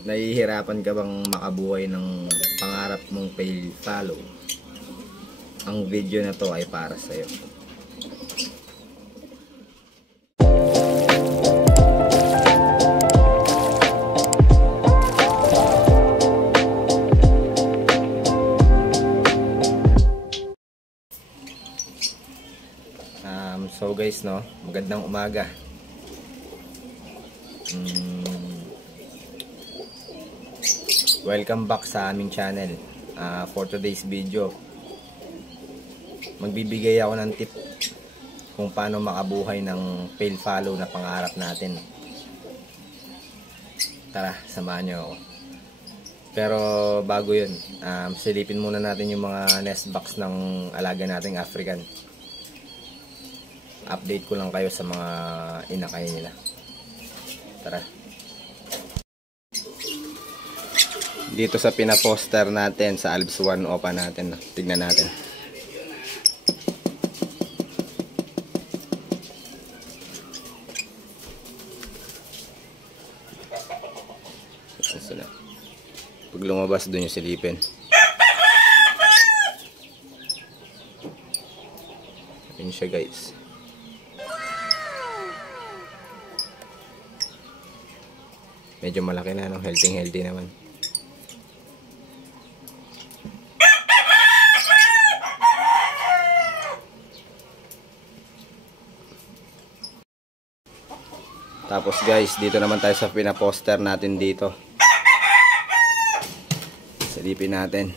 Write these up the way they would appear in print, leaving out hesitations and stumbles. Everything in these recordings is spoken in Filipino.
Nahihirapan ka bang makabuhay ng pangarap mong pale follow? Ang video na to ay para sa'yo. So guys, no, magandang umaga. Welcome back sa aming channel. For today's video, magbibigay ako ng tip kung paano makabuhay ng pale follow na pangarap natin. Tara, samahan nyo ako. Pero bago yun, silipin muna natin yung mga nest box ng alaga nating African. Update ko lang kayo sa mga inakay nila. Tara. Dito sa pinaposter natin sa Alps 1 Opa natin, tignan natin. Pag lumabas doon yung silipin. Ayun siya guys. Medyo malaki na, no? Healthy naman. Tapos guys, dito naman tayo sa pinaposter natin dito. Silipin natin.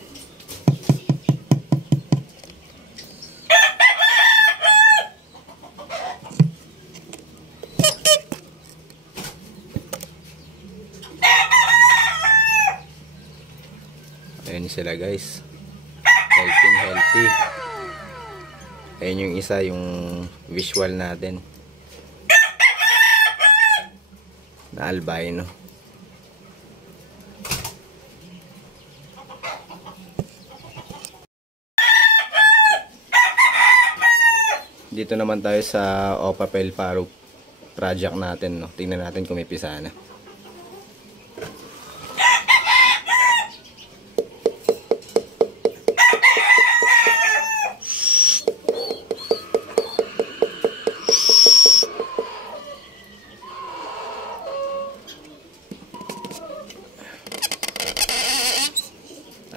Ayan sila guys, healthy. Ayan yung isa, yung visual natin na albino. Dito naman tayo sa Opa Pale Follow project natin, no? Tingnan natin kung may pisa na.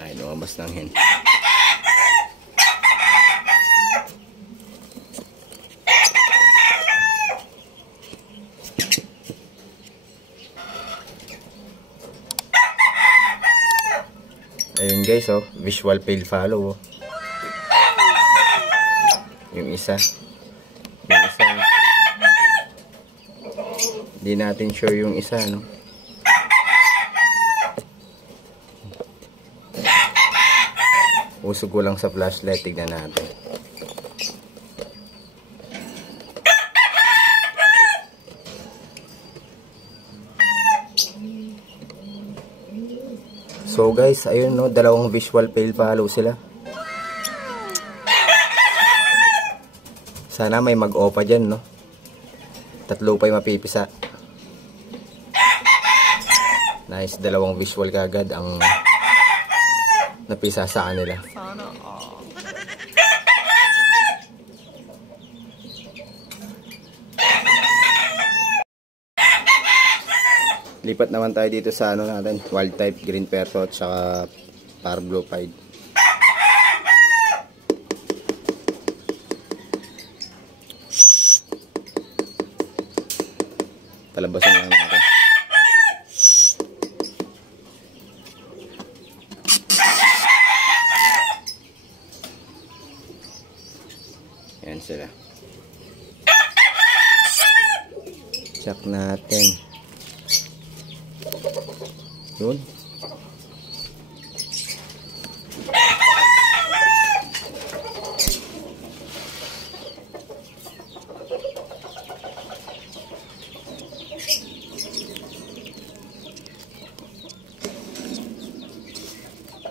Ay, lumabas ng hen. Ayun guys, oh, visual pale follow, oh. Yung isa. Hindi natin sure yung isa, no. Usog ko lang sa flashlight, tignan natin. So guys, ayun, no, dalawang visual pale follow sila. Sana may mag-opa dyan, no. Tatlo pa yung mapipisa. Nice, dalawang visual kagad ang napisa sa kanila. Lipat naman tayo dito sa ano natin, wild type green perto at saka Parblo pied. Palabasin lang natin. Yan sila. Check natin. Yun.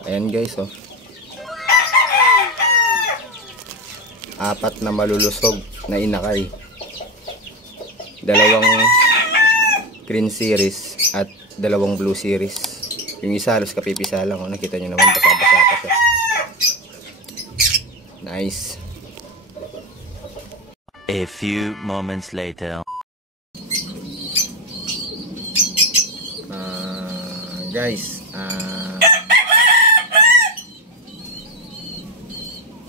Ayan guys, oh. 4 na malulusog na inakay. green series at dalawang blue series. Yung isa halos kapipisa lang, oh. Nakita nyo naman, basa-basa pa siya. Nice. A few moments later. Guys,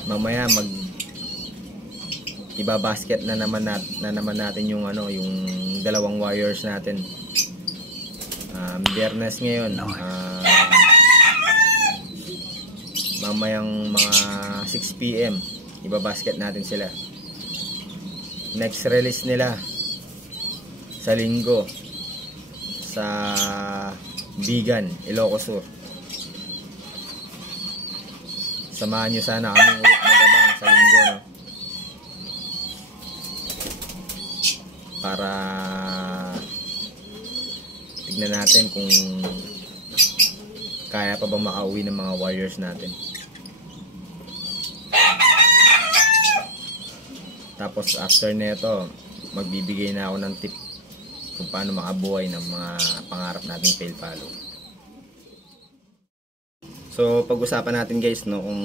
mamaya ibabasket na naman natin yung yung dalawang wires natin. Biyernes ngayon. Mamayang mga 6 PM ibabasket natin sila. Next release nila sa Linggo sa Bigan, Ilocos Sur. Samahan nyo sana kami ulit magabang sa Linggo, no? Para tignan natin kung kaya pa bang makauwi ng mga warriors natin. Tapos after neto, magbibigay na ako ng tip kung paano makabuhay ng mga pangarap nating fail follow. So pag-usapan natin guys, no, kung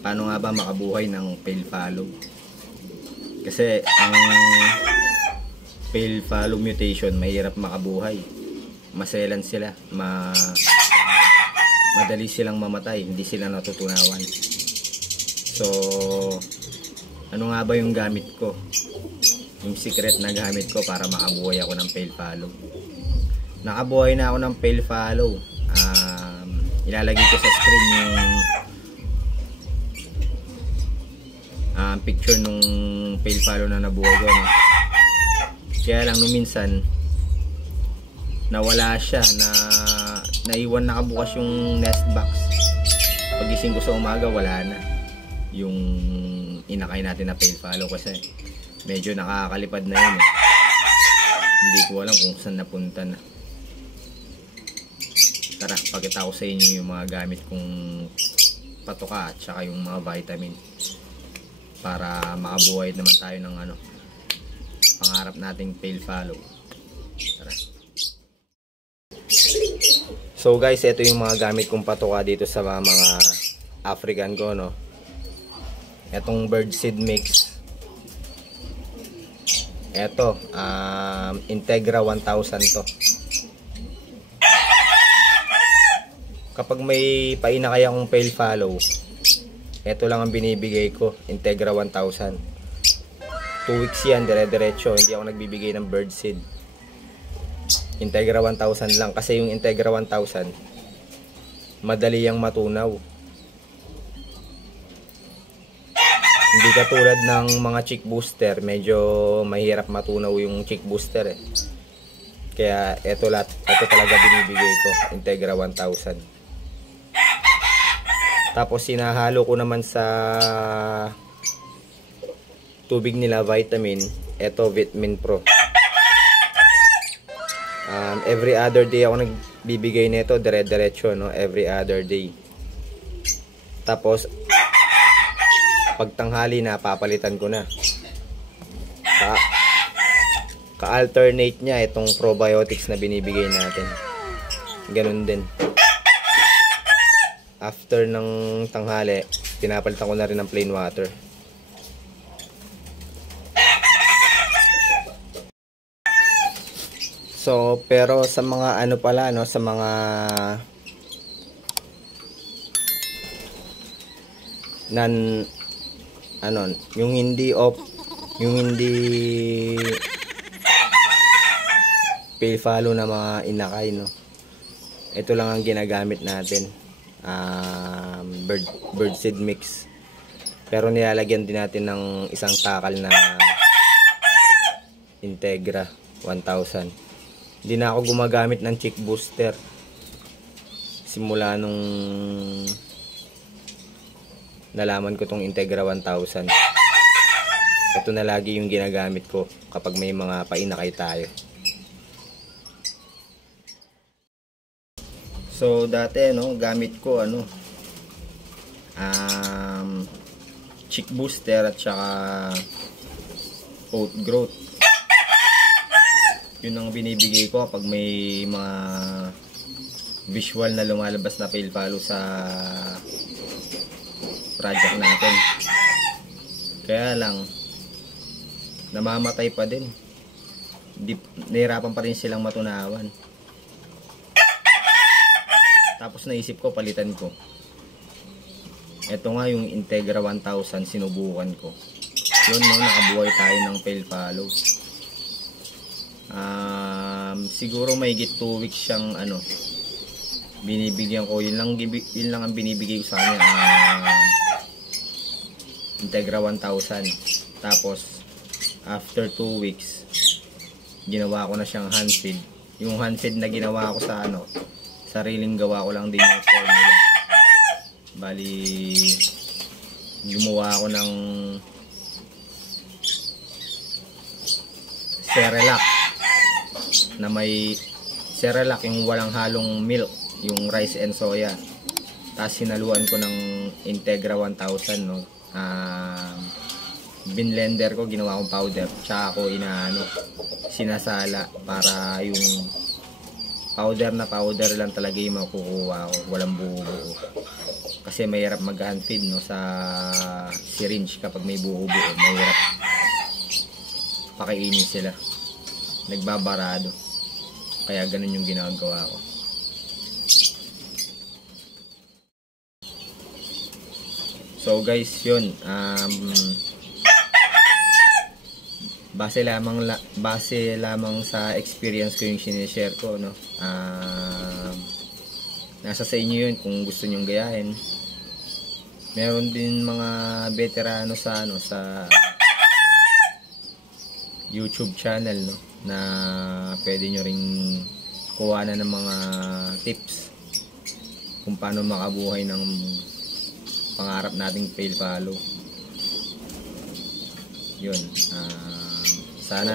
paano nga ba makabuhay ng fail follow. Kasi ang fail follow mutation mahirap makabuhay. Maselan sila, madali silang mamatay, hindi sila natutunawan. So ano nga ba yung gamit ko? Yung secret na gamit ko para makabuhay ako ng fail follow. Nakabuhay na ako ng fail follow. Ilalagay ko sa screen yung picture nung fail follow na nabuhay ko, no? Kaya lang nung minsan nawala siya, naiwan nakabukas yung nest box. Pagising ko sa umaga, wala na yung inakay natin na fail follow kasi medyo nakakalipad na yun, eh. Hindi ko alam kung saan napunta na. Tara, pakita ko sa inyo yung mga gamit kong patoka at saka yung mga vitamin para makabuhay naman tayo ng pangarap nating fail follow. Tara. So guys, ito yung mga gamit kong patoka dito sa mga African ko, no. Etong birdseed mix. Eto, Integra 1000 to. Kapag may painakay akong fail follow, eto lang ang binibigay ko, Integra 1000. 2 weeks yan, dire-diretso, hindi ako nagbibigay ng birdseed. Integra 1000 lang, kasi yung Integra 1000 madali yang matunaw. Hindi katulad ng mga chick booster, medyo mahirap matunaw yung chick booster, eh. Kaya ito talaga binibigay ko, Integra 1000. Tapos sinahalo ko naman sa tubig nila vitamin, ito Vitamin Pro. Every other day ako nagbibigay nito, dire-diretso, no, every other day. Tapos pagtanghali na, papalitan ko na. Ka-alternate niya itong probiotics na binibigay natin. Ganun din. After ng tanghali, pinapalitan ko na rin ng plain water. So, pero sa mga pala, no, sa mga yung hindi fail follow na mga inakay, no. Ito lang ang ginagamit natin. Birdseed mix. Pero nilalagyan din natin ng isang takal na Integra 1000. Hindi na ako gumagamit ng chick booster simula nung nalaman ko tong Integra 1000. Ito na lagi yung ginagamit ko kapag may mga painakay tayo. So dati, no, gamit ko chick booster at saka oat growth. Yun ang binibigay ko pag may mga visual na lumalabas na fail follow sa project natin. Kaya lang namamatay pa din. Nahirapan pa rin silang matunawan. Tapos naisip ko palitan ko. Ito nga yung Integra 1000, sinubukan ko. Yun no, nakabuhay tayo ng fail follow. Siguro mahigit 2 weeks siyang binibigyan ko. Yun lang ang binibigay ko sa kanya, Integra 1000. Tapos after 2 weeks ginawa ko na siyang hand feed. Yung hand feed na ginawa ko sa sariling gawa ko lang din yung formula. Bali gumawa ako ng Cerelac na may Cerelac, yung walang halong milk, yung rice and soya. Tapos sinaluan ko ng Integra 1000, no. Binlender ko, ginawa kong powder, tsaka ako sinasala para yung powder na powder lang talaga yung makukuha ko, walang buo-buo. Kasi mahirap mag-hand feed, no, sa syringe kapag may buo-buo, mahirap pakainin sila, nagbabarado. Kaya ganun yung ginagawa ko. So guys, yun, base lamang sa experience ko yung sinishare ko, no. Nasa sa inyo yun kung gusto nyong gayahin. Meron din mga veterano sa YouTube channel, no, na pwede nyo ring kuhanan ng mga tips kung paano makabuhay ng pangarap nating fail follow. Yun, sana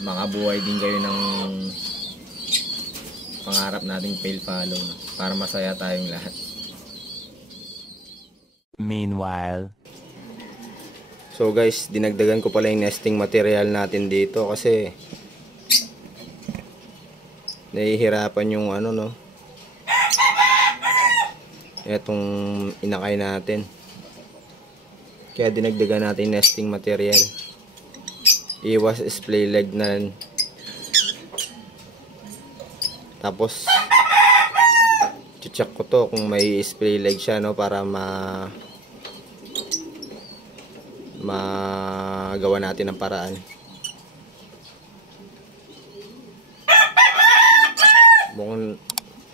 makabuhay din kayo ng pangarap nating fail follow, no, para masaya tayong lahat. Meanwhile, so guys, dinagdagan ko pala yung nesting material natin dito kasi nahihirapan yung etong inakay natin. Kaya dinagdagan natin nesting material. Iwas splay leg na. Tapos check ko to kung may splay leg siya, no, para magawa natin ng paraan.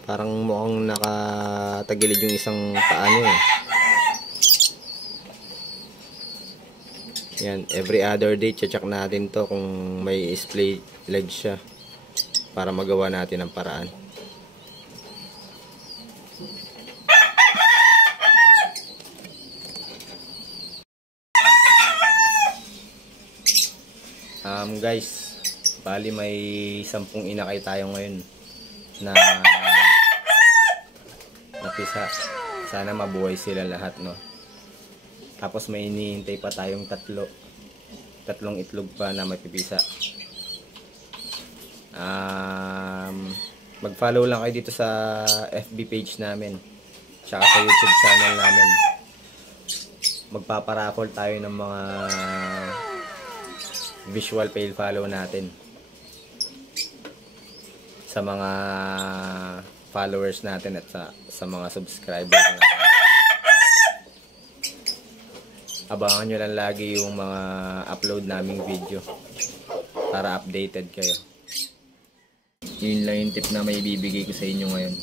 Mukhang nakatagilid yung isang paa niya, eh. Yan, every other day check natin to kung may splay leg siya para magawa natin ng paraan. Guys, bali may 10 inakay tayo ngayon na napisa. Sana mabuhay sila lahat, no. Tapos may hinihintay pa tayong tatlong itlog pa na mapipisa. Mag-follow lang kayo dito sa FB page namin, tsaka sa YouTube channel namin. Magpaparaffle tayo ng mga visual fail follow natin sa mga followers natin at sa mga subscribers natin. Abangan nyo lang lagi yung mga upload naming video para updated kayo. Yun lang yung tip na may bibigay ko sa inyo ngayon.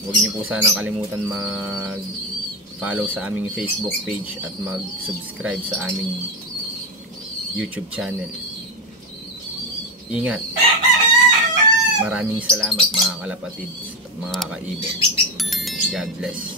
Huwag nyo po sanang kalimutan mag-follow sa aming Facebook page at mag-subscribe sa aming YouTube channel. Ingat. Maraming salamat mga kalapatid at mga kaibon. God bless.